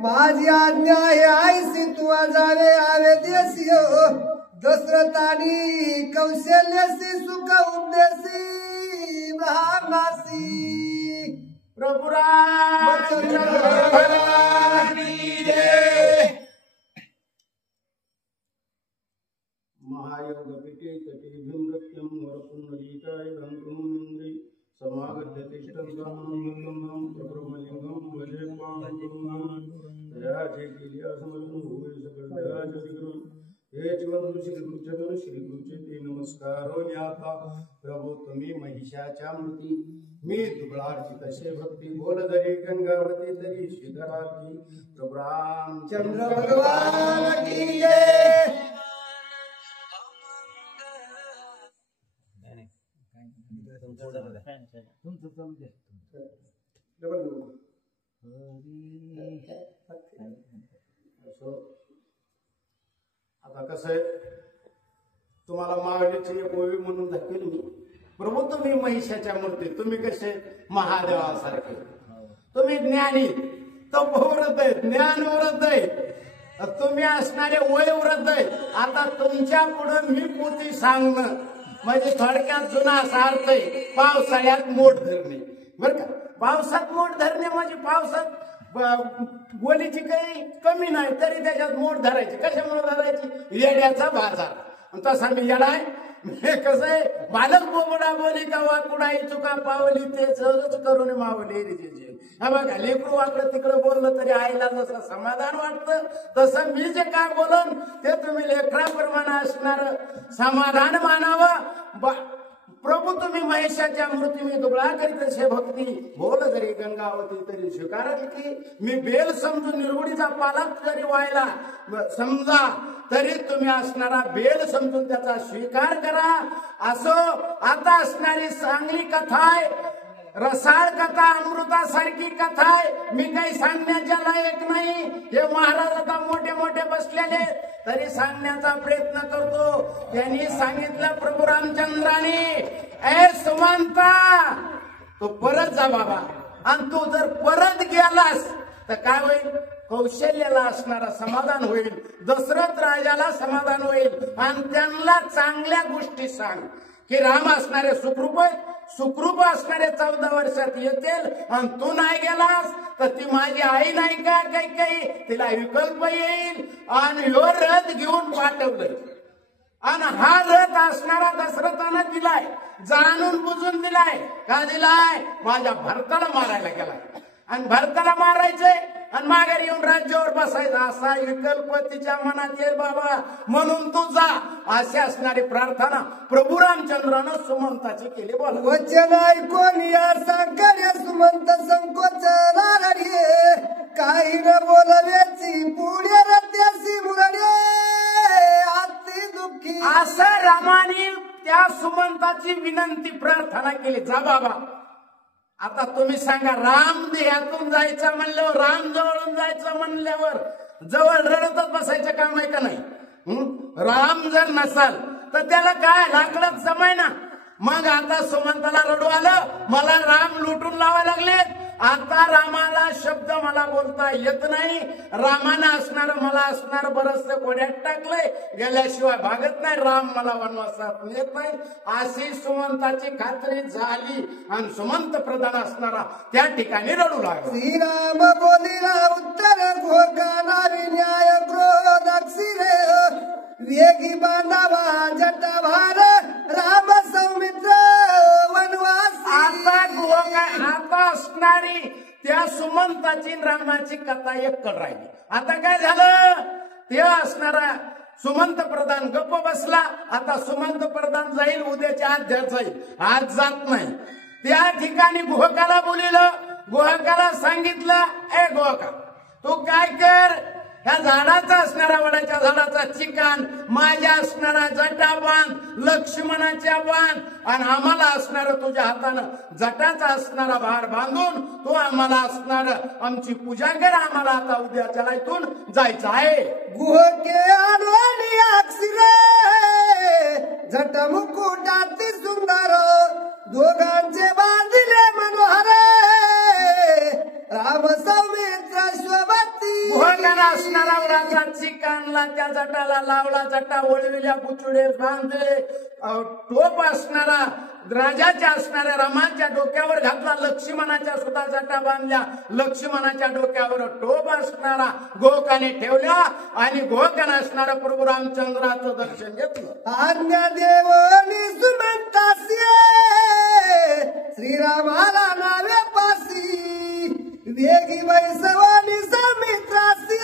माझी आज्ञा आहे आईसी तू जावे आवे देसी दशरथानी कौशल्यसी सुख उद्देसी ब्रह्मासी प्रभु रामचंद्र भगवान की जय। महायोग पिटे तटे भीमृत्यं वरपुंडरीकाय गंधुमिंद्रि समागत्य तिष्ठं ब्रह्मं प्रब्रह्मलिंगं भजे पावनं दयाचे किल्या समलं होय सकल दयाचे गुरु हे जीवन श्री गुरुचरण श्री गुरुचे ते नमस्कार हो न्याता प्रभू तुम्ही महिषाच्या मूर्ती मी दुबळाची तसे भक्ती बोल जरी गंगावती तरी शिखराची प्रभु रामचंद्र भगवान की जय। आता कसं आहे तुम्हाला मागणीची एक ओवी म्हणून दाखवेल मी। प्रभू तुम्ही महिषाच्या मूर्ती तुम्ही कसे महादेवासारखे तुम्ही ज्ञानी तपोव्रत आहे ज्ञान व्रत आहे तुम्ही असणारे वय व्रत आहे। आता तुमच्या पुढे मी पोथी सांगणं म्हणजे थोडक्यात जुना असा अर्थ आहे पावसाळ्यात मोठ धरणे बर का। पावसात मोठ धरणे म्हणजे पावसात गोलीची काही कमी नाही तरी त्याच्यात मोठ धरायची कशामुळे धरायची येड्याचा बाजार तसा मी येडा आहे कसं आहे बालक बोबडा बोली का वाकुडाई चुका पावली ते सहजच करून मावली रे हा बघा लेकरू वाकडं तिकडं बोललं तरी आईला जसं समाधान वाटतं तसं मी जे काय बोलन ते तुम्ही लेकराप्रमाणे असणार समाधान मानावं। प्रभू तुम्ही महिषाच्या मूर्ती मी दुबळा करीत असे भक्ती बोल जरी गंगावती तरी स्वीकाराल की मी बेल समजून निर्गुडीचा पालात जरी व्हायला समजा तरी तुम्ही असणारा बेल समजून त्याचा स्वीकार करा। असो आता असणारी चांगली कथा आहे रसाळ कथा अमृतासारखी कथा आहे मी काही सांगण्याच्या लायक नाही। हे महाराज आता मोठे मोठे बसलेले तरी सांगण्याचा प्रयत्न करतो। त्यांनी सांगितलं प्रभू रामचंद्राने ए सुमंता तू परत जा बाबा आणि तू जर परत गेलास तर काय होईल कौशल्याला असणारा समाधान होईल दशरथ राजाला समाधान होईल आणि त्यांना चांगल्या गोष्टी सांग की राम असणारे सुखरूप असणारे 14 वर्षात येतील आणि तू नाही गेलास तर ती माझी आई नाही का काही तिला विकल्प येईल आणि ह्यो रथ घेऊन पाठवलंय आणि हा रथ असणारा दशरथानं दिलाय जाणून बुजून दिलाय का दिलाय माझ्या भरताला मारायला गेलाय आणि भरताला मारायचंय आणि माघारी येऊन राज्यावर बसायचा असा विकल्प तिच्या मनात येईल बाबा म्हणून तू जा अशी असणारी प्रार्थना प्रभू रामचंद्रानं सुमंताची केली बोल वचन ऐकून या सांगण्या सुमंत संकोच रे काही न बोलल्याची पुढे रत्यासी मुरडे अति दुःखी असं रामाने त्या सुमंताची विनंती प्रार्थना केली जा बाबा आता तुम्ही सांगा राम देहातून जायचं म्हणल्यावर राम जवळून जायचं म्हणल्यावर जवळ रडतच बसायचं काम आहे का नाही राम जर नसाल तर त्याला काय लाकडच जमाय ना मग आता सुमंताला रडू आलं मला राम लुटून लावायला लागले आता रामाला शब्द मला बोलता येत नाही रामानं असणार मला असणार बरचसे कोड्यात टाकले गेल्याशिवाय भागत नाही राम मला वनवासात येत नाही अशी सुमंताची खात्री झाली आणि सुमंत प्रधान असणारा त्या ठिकाणी रडू लागला श्रीराम बोलिला उत्तर घोरकानारी न्याय क्रोध अक्षिरे वेगी बांधावा जटाभार राम सौमित्र वनवास आता असणारी त्या सुमंताची रामाची कथा एक कड राहिली आता काय झालं ते असणारा सुमंत प्रधान गप्प बसला आता सुमंत प्रधान जाईल उद्याच्या आज जाईल आज जात नाही त्या ठिकाणी गुहकाला बोलिलं गुहकाला सांगितलं ए गुहका तू काय कर ह्या झाडाचा असणारा वडाच्या झाडाचा चिकान माझ्या असणारा जटा बांध लक्ष्मणाच्या बांध आणि आम्हाला असणार तुझ्या हातानं जटाचा असणारा भार बांधून तो आम्हाला असणार आमची पूजा कर आम्हाला आता उद्याच्या इथून जायचं आहे गुहके आणवली अक्षरे जट मुकुटाती सुंदर दोघांचे बांधिले मनोहर राम सौमित्र शोभती जटाला असणारा वराचा चिकानला त्या जटाला लावला, जटा वळविल्या बुचुडे बांधले, टोप असणारा राजाच्या असणाऱ्या रामाच्या डोक्यावर घातला, लक्ष्मणाच्या सुद्धा जटा बांधल्या, लक्ष्मणाच्या डोक्यावर टोप असणारा गोकाने ठेवल्या आणि गोकाने असणारा प्रभू रामचंद्राचं दर्शन घेतलं. आज्ञा देव सुमंतासी श्रीरामाला नावे पासी वेगी वैसवानी समित्रासी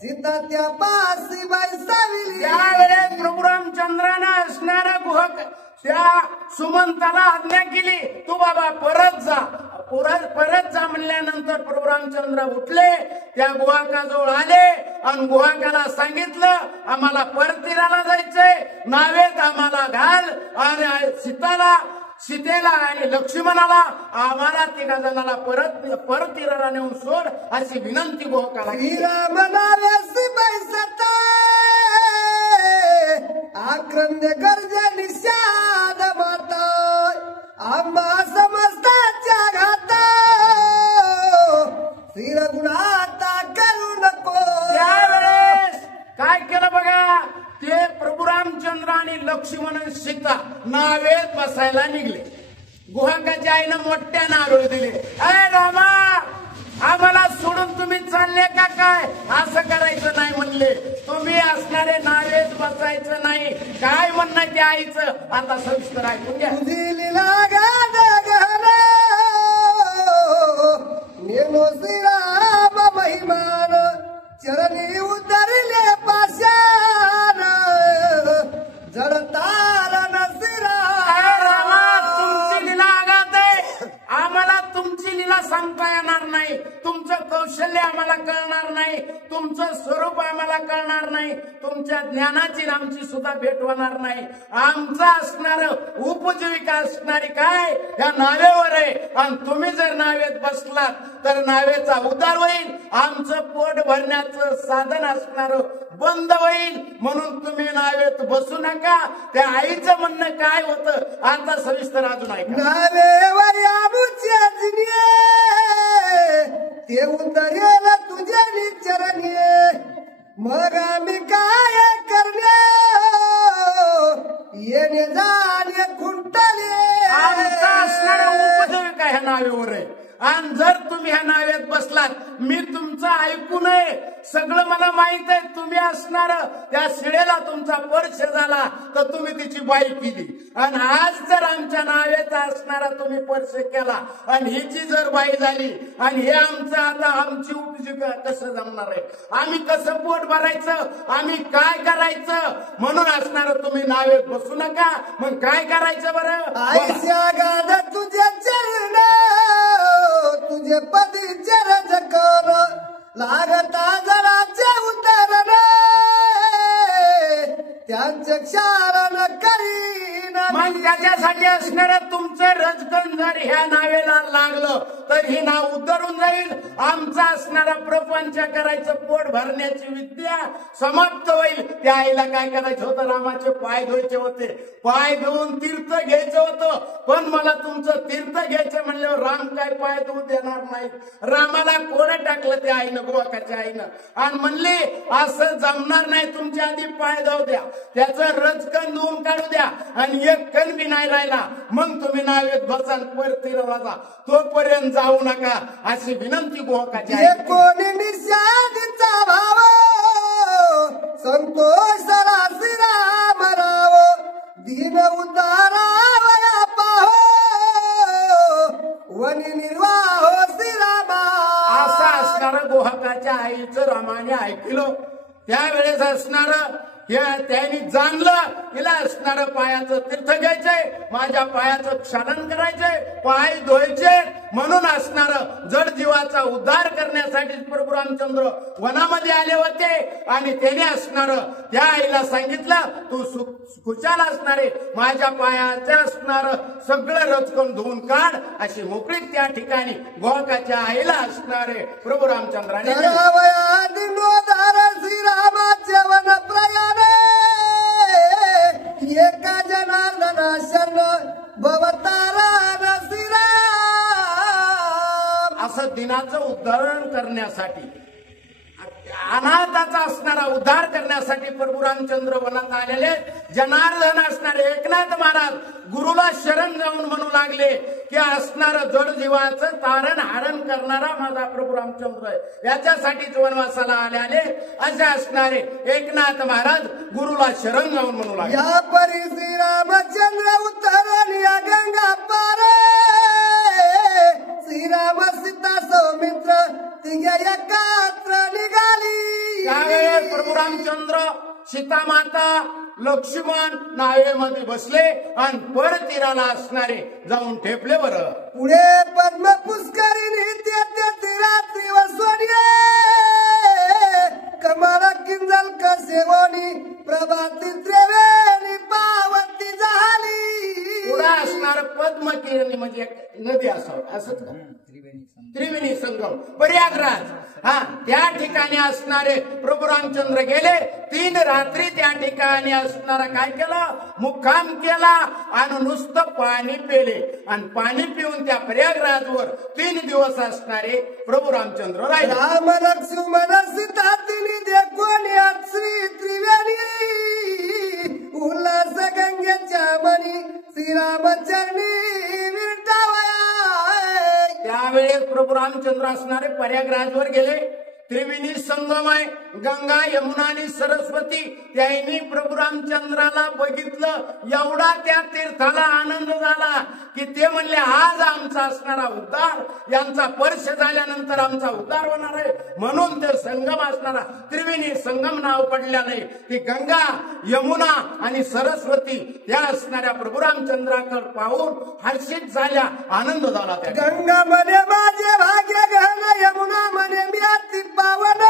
सीता त्या पासी वैसाविली. त्यावेळेस प्रभू रामचंद्राने असणारा गुहक त्या सुमंताला आज्ञा केली, तू बाबा परत जा. परत जा म्हणल्यानंतर प्रभू रामचंद्र उठले, त्या गुहाकाजवळ आले आणि गुहाकाला सांगितलं, आम्हाला परतीराला जायचंय, नावेत आम्हाला घाल आणि सीतेला आणि लक्ष्मणाला आम्हाला तिघा जणाला परतीराला नेऊन सोड अशी विनंती गुहाकाला. श्रीराम नावेसी बैसता आक्रम्य गर्ज निषाद माता आंबा समस्ताच्या घाता श्री रघुनाथा करू नको. त्यावेळेस काय केलं बघा, ते प्रभू रामचंद्र आणि लक्ष्मण सीता नावेत बसायला निघले. गुहाकाच्या आईनं मोठ्या नारळ दिले, अरे रामा आम्हाला सोडून तुम्ही चालले का काय, असं करायचं नाही म्हणले, तुम्ही असणारे नावेत बसायचं नाही. काय म्हणणं त्या आईचं आता संस्कार ऐकून घ्या. तुझी लीला गान गहन नेनो श्रीराम महिमान चरणी उतरले पाशान जडतारण रामा तुमची लीला आगात आहे, आम्हाला तुमची लीला सांगता येणार नाही, तुमचं कौशल्य आम्हाला कळणार नाही, तुमचं स्वरूप आम्हाला कळणार नाही, तुमच्या ज्ञानाची आमची सुद्धा भेट होणार नाही. आमचं असणार उपजीविका असणारी काय या नावेवर आहे, आणि तुम्ही जर नावेत बसलात तर नावेचा उद्धार होईल, आमचं पोट भरण्याचं साधन असणार बंद होईल, म्हणून तुम्ही नावेत बसू नका. त्या आईचं म्हणणं काय होतं आता सविस्तर अजून ऐका. नावेवर आमुच्या जिनिये ते उतरेल तुझे चरणी मग आम्ही काय करणे येणे जाणे खुंटले. आमचा असणारा उपजीविका ह्या नावेवर आहे, आणि जर तुम्ही ह्या नावेत बसलात, मी तुमचं ऐकू नये, सगळं मला माहित आहे, तुम्ही असणार त्या शिळेला तुमचा स्पर्श झाला तर तुम्ही तिची बाई केली, आणि आज जर आमच्या नावेचा असणारा तुम्ही स्पर्श केला आणि हिची जर बाई झाली, आणि हे आमचं आता आमची उपजीविका कसं जमणार आहे, आम्ही कसं पोट भरायचं, आम्ही काय करायचं, म्हणून असणार तुम्ही नावेत बसू नका. मग काय करायचं बरं, आयशा गाद तुझे चरण तुझे पदी चरज कर लागता जराचे उतरण त्यांचे क्षारण करीन. मग त्याच्यासाठी असणार तुमचं रजकण जर ह्या नावेला लागलं तर ही नाव उतरून जाईल, आमचा असणारा प्रपंच करायचं पोट भरण्याची विद्या समाप्त होईल. त्या आईला काय करायचं होतं, रामाचे पाय धुवायचे होते, पाय धुवून तीर्थ घ्यायचं होतं, पण मला तुमचं तीर्थ घ्यायचं म्हणल्यावर राम काय पाय धुवू देणार नाही. रामाला कोणं टाकलं त्या आईनं, गोवाकाच्या आईनं, आणि म्हणले असं जमणार नाही, तुमच्या आधी पाय धुवू द्या, त्याचं रजकण धुवून काढू द्या, आणि एक कण बी नाही राहिला मग तुम्ही नावेत बसा परतीराला जा, तोपर्यंत जाऊ नका अशी विनंती गोवाकाची आई. कोणी निषादीचा भाव संतोष राम राव दीन उतारावया पाहो वनी निर्वाह श्रीरामा. असं असणारं गोहाकाच्या आईचं रामाने ऐकलं. त्यावेळेस असणार त्यांनी जाणलं, तिला असणारं पायाचं तीर्थ घ्यायचंय, माझ्या पायाचं क्षालन करायचंय, पाय धुवायचे, म्हणून असणार जड जीवाचा उद्धार करण्यासाठी प्रभू रामचंद्र वनामध्ये आले होते. आणि त्याने असणार त्या आईला सांगितलं, तू खुशाल असणारे माझ्या पायाचं असणार सगळं रचकून धुवून काढ अशी मोकळीक त्या ठिकाणी गोहाकाच्या आईला असणारे प्रभू रामचंद्राने. श्रीरामाचे वन प्रयाण एका जनार्दना शरण भवतारा श्रीराम. असं दिनाचं उद्धारण करण्यासाठी, अनाथाचा असणारा उद्धार करण्यासाठी प्रभू रामचंद्र वनात आलेले. जनार्दन असणारे एकनाथ महाराज गुरुला शरण जाऊन म्हणू लागले की असणार जड जीवाचं तारण हारण करणारा माझा प्रभू रामचंद्र आहे, याच्यासाठीच वनवासाला आले असे असणारे एकनाथ महाराज गुरुला शरण जाऊन म्हणू लागले. या परी श्री रामचंद्र उतरली गंगा पारे, श्रीराम सीता सौमित्र तिघे एकात्र निघाली. त्यावेळेस प्रभू रामचंद्र, सीता माता, लक्ष्मण नावेमध्ये बसले आणि पर तीराला असणारे जाऊन ठेपले. बरं पुढे पद्म पुष्करिणी ते तीरात्री वसवणे, कमला किंजल कसेवणी प्रभाती त्रिवेणी पावती झाली. पुढे असणार पद्मकिरणी म्हणजे एक नदी असावं, असंच का? त्रिवेणी संगम प्रयागराज, हा त्या ठिकाणी असणारे प्रभू रामचंद्र गेले. 3 रात्री त्या ठिकाणी असणारा काय केलं, मुक्काम केला आणि नुसतं पाणी पेले आणि पाणी पिऊन त्या प्रयागराजवर 3 दिवस असणारे प्रभू रामचंद्र राहिले. राम लक्ष्मण सीता तिन्ही देखून श्री त्रिवेणी, उल्हास गंगेच्या मणी श्रीरामचरणी विरटावया. त्यावेळेस प्रभू रामचंद्र असणारे प्रयागराजवर गेले. त्रिवेणी संगम आहे, गंगा, यमुना आणि सरस्वती. त्यांनी प्रभू रामचंद्राला बघितलं, एवढा त्या तीर्थाला आनंद झाला की ते म्हणले आज आमचा असणारा उद्धार, यांचा स्पर्श झाल्यानंतर आमचा उद्धार होणार आहे. म्हणून ते संगम असणारा त्रिवेणी संगम नाव पडल्याने ती गंगा, यमुना आणि सरस्वती त्या असणाऱ्या प्रभू रामचंद्राकडे पाहून हर्षित झाल्या, आनंद झाला. त्या गंगा म्हणे माझे भाग्य घन, यमुना म्हणे मी अति पावन,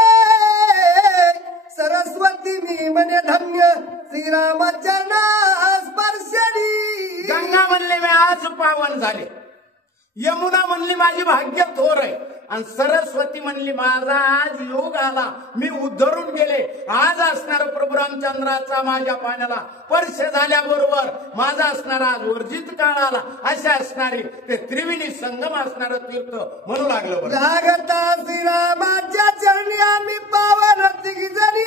सरस्वती मी म्हणे धन्य श्रीरामचरणा स्पर्शनी. गंगा म्हणले मी आज पावन झाले, यमुना म्हणली माझी भाग्य थोर आहे, आणि सरस्वती म्हणली माझा आज योग आला, मी उद्धरून गेले. आज असणारा प्रभू रामचंद्राचा माझ्या पाण्याला स्पर्श झाल्याबरोबर माझा असणारा आज वर्जित काळ आला. असे असणारे ते त्रिवेणी संगम असणारं तीर्थ म्हणू लागलं. जागता श्रीरामाच्या चरणी आम्ही पावन तिघी जणी,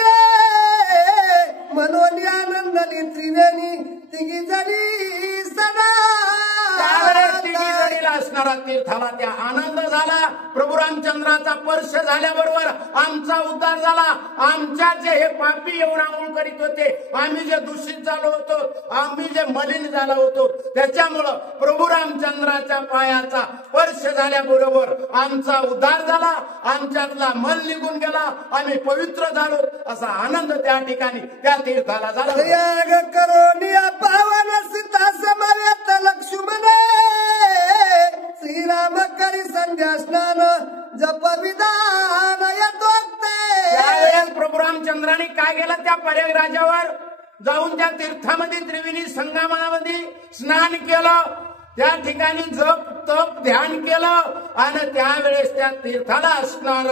मनोनी आनंदनी त्रिवेणी तिघी जणी सदा. असणारा तीर्थाला त्या आनंद झाला. प्रभू रामचंद्राचा स्पर्श झाल्याबरोबर आमचा उद्धार झाला. आमच्या जे हे पापी एवढा आंघोळ करीत होते, आम्ही जे दूषित झालो होतो, आम्ही जे मलिन झालो होतो, त्याच्यामुळं प्रभू रामचंद्राच्या पायाचा स्पर्श झाल्याबरोबर आमचा उद्धार झाला, आमच्यातला मल निघून गेला, आम्ही पवित्र झालो. असा आनंद त्या ठिकाणी त्या तीर्थाला झाला. प्रयाग करोनी पावन सीता समवेत लक्ष्मण, श्रीराम करी संध्या स्नान जप विधान यथोक्ते. त्यावेळेस प्रभू रामचंद्राने काय केलं, त्या प्रयागराजावर जाऊन त्या तीर्थामध्ये त्रिवेणी संगमामध्ये स्नान केलं. त्या ठिकाणी जप तप ध्यान केलं आणि त्यावेळेस त्या तीर्थाला असणार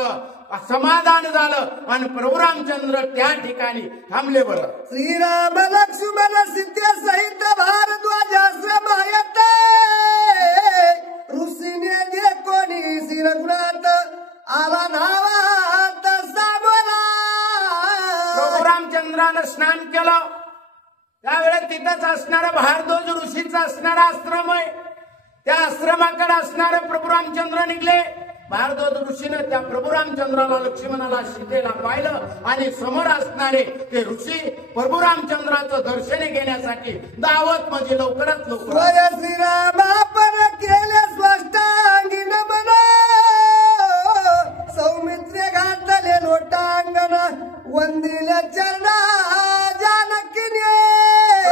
समाधान झालं आणि प्रभू रामचंद्र त्या ठिकाणी थांबले. बरं श्रीराम लक्ष्मण सीते सहित भारद्वाज आश्रमायत, ऋषीने जे कोणी श्रीरघुनाथ आला नावात सामोरा. प्रभू रामचंद्रानं स्नान केलं. त्यावेळेस तिथंच असणारा भारद्वाज ऋषीचा असणारा आश्रम आहे. त्या आश्रमाकडे असणारे प्रभू रामचंद्र निघले. भारद्वाज ऋषीनं त्या प्रभू रामचंद्राला, लक्ष्मणाला, सीतेला पाहिलं आणि समोर असणारे ते ऋषी प्रभू रामचंद्राचं दर्शन घेण्यासाठी दावत म्हणजे लवकरात लवकर. श्रीराम आपण केले स्पष्टांगी नमन, सौमित्रे घातले लोटांगण वंदिले चरणा जानकीने.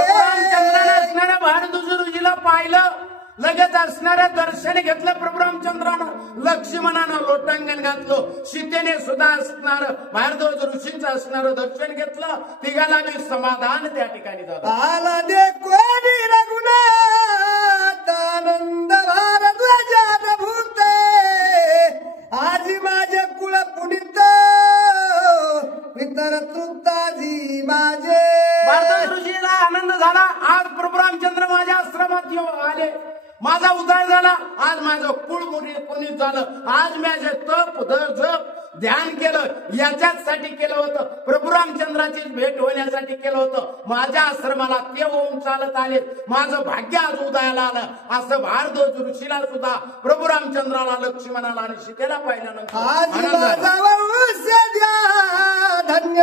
रामचंद्राने असणाऱ्या भारद्वाज ऋषीला पाहिलं, लगेच असणाऱ्या दर्शन घेतलं प्रभू रामचंद्रानं. लक्ष्मणानं लोटांगण घातलं, सीतेने सुद्धा असणार भारद्वाज ऋषींचं असणारं दर्शन घेतलं. तिघाला मी समाधान त्या ठिकाणी झालं. आला दे कोणी रघुनाथ आनंद भारद्वाजान भूते, आजी माझे कुळ पुनित पितर तृप्ताजी माझे. भारद्वाज ऋषीला आनंद झाला, आज प्रभू रामचंद्र माझ्या आश्रमात आले, माझा उद्धार झाला, आज माझं कुळ पुनीत झालं, आज माझे तप जप ध्यान केलं, याच्यासाठी केलं होतं, प्रभू रामचंद्राची भेट होण्यासाठी केलं होतं. माझ्या आश्रमाला ते होऊन चालत आले, माझं भाग्य आज उदयाला आलं. असं भारद्वाज ऋषीला सुद्धा प्रभू रामचंद्राला, लक्ष्मणाला आणि सीतेला पाहिल्यानंतर धन्य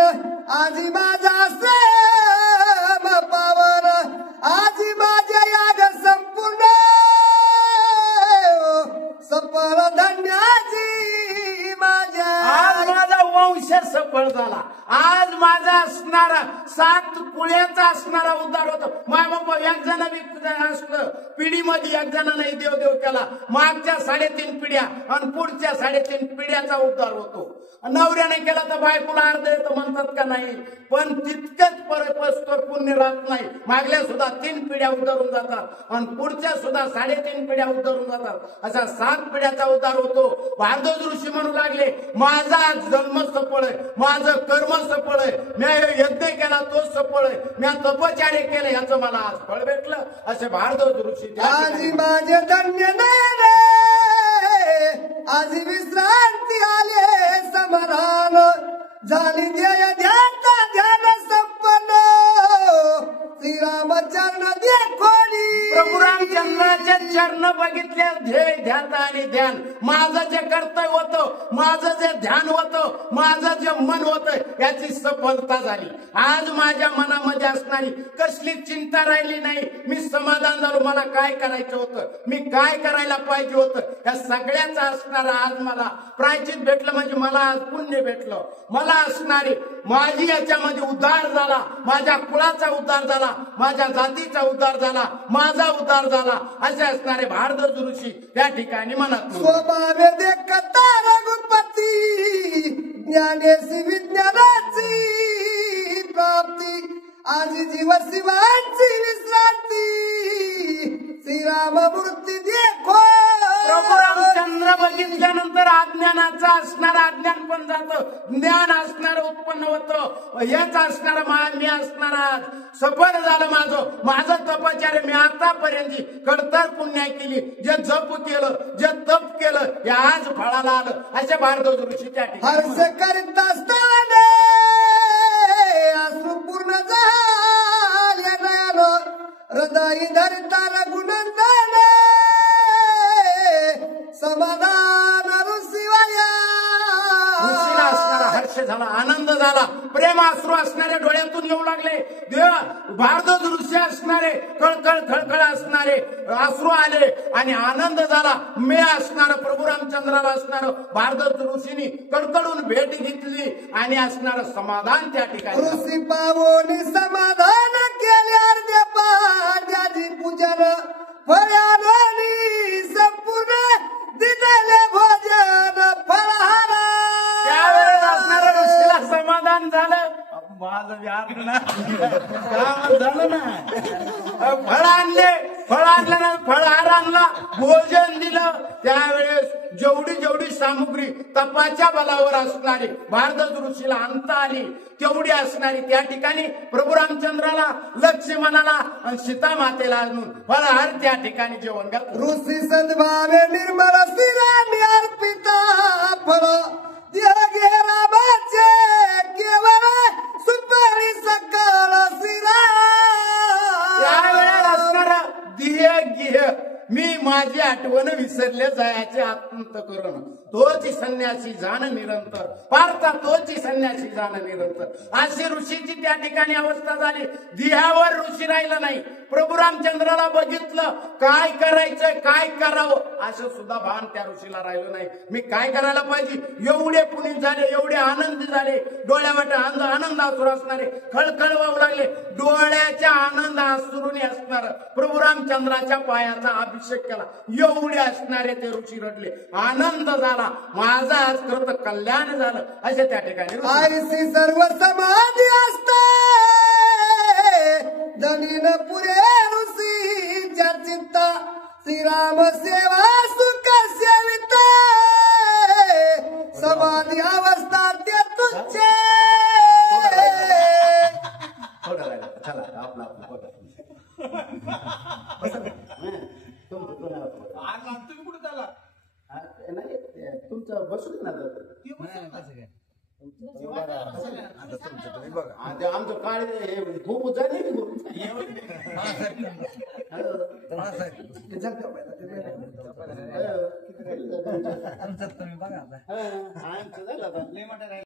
आजी माझा श्रम पावन, आजी माझ्या याग संपूर्ण सफल धन्याची माझ्या. आज माझा वंश सफळ झाला, आज माझा असणारा 7 कुळ्याचा असणारा उद्धार होतो. माय बाबा एक जण असलं, पिढीमध्ये एक जण नाही देव केला, मागच्या 3.5 पिढ्या आणि पुढच्या 3.5 पिढ्याचा उद्धार होतो. नवऱ्याने केला तर बायकोला अर्ध येतं म्हणतात का नाही, पण तितकंच परस्पर पुण्य राहत नाही. मागल्या सुद्धा 3 पिढ्या उद्धारून जातात आणि पुढच्या सुद्धा 3.5 पिढ्या उद्धारून जातात. अशा 7 पिढ्याचा उद्धार होतो. भारद्वाज ऋषी म्हणू लागले, माझा जन्म सफळ आहे, माझं कर्म सफळ आहे, मी यज्ञ केला तो सफळ आहे, मी तपचार्य केलं याचं मला आज फळ भेटलं. असे भारद्वाज ऋषी आजी माझे धन्य नाही, आजी विश्रांती आले समाधान झाली, ध्येय ध्यान संपन्न श्रीरामचरण देखोली. प्रभू रामचंद्राचे चरण बघितले, ध्येय ध्यान आणि ध्यान. माझं जे कर्तव्य होतं, माझं जे ध्यान होतं, माझं जे मन होतं, याची सफलता झाली. आज माझ्या मनामध्ये असणारी कसली चिंता राहिली नाही. मी समाधान झालो. मला काय करायचं होतं, मी काय करायला पाहिजे होतं, या सगळ्याचा असणारा आज मला प्रायचित भेटलं, म्हणजे मला आज पुण्य भेटलं. मला असणारी माझी याच्यामध्ये उद्धार झाला, माझ्या कुळाचा उद्धार झाला, माझ्या जातीचा उद्धार झाला, माझा उद्धार झाला. असे असणारे भारद्वाज ऋषी त्या ठिकाणी म्हणत स्वभाव देखता रघुपती, ज्ञानेशी विज्ञानाची प्राप्ती, आजी जीव शिवांची विश्रांती श्रीराम मूर्ती देखो. प्रभू रामचंद्र बघितल्यानंतर अज्ञानाचा असणारा अज्ञान पण जातं, ज्ञान असणारं उत्पन्न होतं. हेच असणारं मी असणारा आज सफल झालं. माझं तपचार्य मी आतापर्यंत कडतर पुण्य केली, जे जप केलं, जे तप केलं, हे आज फळाला आलं. अशा भारद्वाज ऋषीच्या हर्ष करीत असताना अश्रू पूर्ण झाले नयन, हृदय धरता रघुनंदन समाधान ऋषीवया. ऋषीला असणारा हर्ष झाला, आनंद झाला, प्रेम अश्रू असणारे डोळ्यातून येऊ लागले. भारद्वाज ऋषी असणारे खळखळ खळखळ असणारे अश्रू आले आणि आनंद झाला. मी असणार प्रभू रामचंद्राला असणार भारद्वाज ऋषींनी कडकडून भेट घेतली आणि असणारं समाधान त्या ठिकाणी. ऋषी पावोनी समाधान केले, अर्ध्या पाण्याची पूजन फळानी संपूर्ण दिलेले भोजन फळहार. त्यावेळेस असणाऱ्या ऋषीला समाधान झालं. माझं व्याप झालं ना, फळ आणलं, फळहार आणला, भोजन दिलं. त्यावेळेस जेवढी सामुग्री तपाच्या बलावर असणारी भारद्वाज ऋषीला आणता आली, तेवढी असणारी त्या ठिकाणी प्रभू रामचंद्राला, लक्ष्मणाला आणि सीता मातेला आणून फळहार त्या ठिकाणी जेवण घातलं. ऋषी सद्भावे निर्मल श्रीरामी अर्पिता फळ रामाचे केवळ सुपारी सकल श्रीराम. त्यावेळेला असणारा ध्येय मी माझी आठवण विसरले जायचे अत्यंत करून, तोची संन्यासी जाण निरंतर, पार्था तोची संन्यासी जाण निरंतर. अशी ऋषीची त्या ठिकाणी अवस्था झाली. ध्येयावर ऋषी राहिला नाही. प्रभू रामचंद्राला बघितलं, काय करायचंय, काय करावं असं सुद्धा भान त्या ऋषीला राहिलं नाही. मी काय करायला पाहिजे, एवढे पुनीत झाले, एवढे आनंदी झाले, डोळ्यावाटे आनंद अश्रू असणारे खळखळ वाहू लागले. डोळ्याच्या आनंद अश्रूने असणार प्रभू रामचंद्राच्या पायाचा अभिषेक केला. एवढे असणारे ते ऋषी रडले, आनंद झाला, माझा आज करत कल्याण झालं. असे त्या ठिकाणी आयसी सर्व समाधी असते, धनीन पुरे ऋषीच्या चित्ता, श्रीराम सेवा सुख सेविता, समाधी अवस्था ते तुझे. चला आपला ते आमचं काळ हे खूप झाले तुम्ही बघा आता. आमचं झालं आता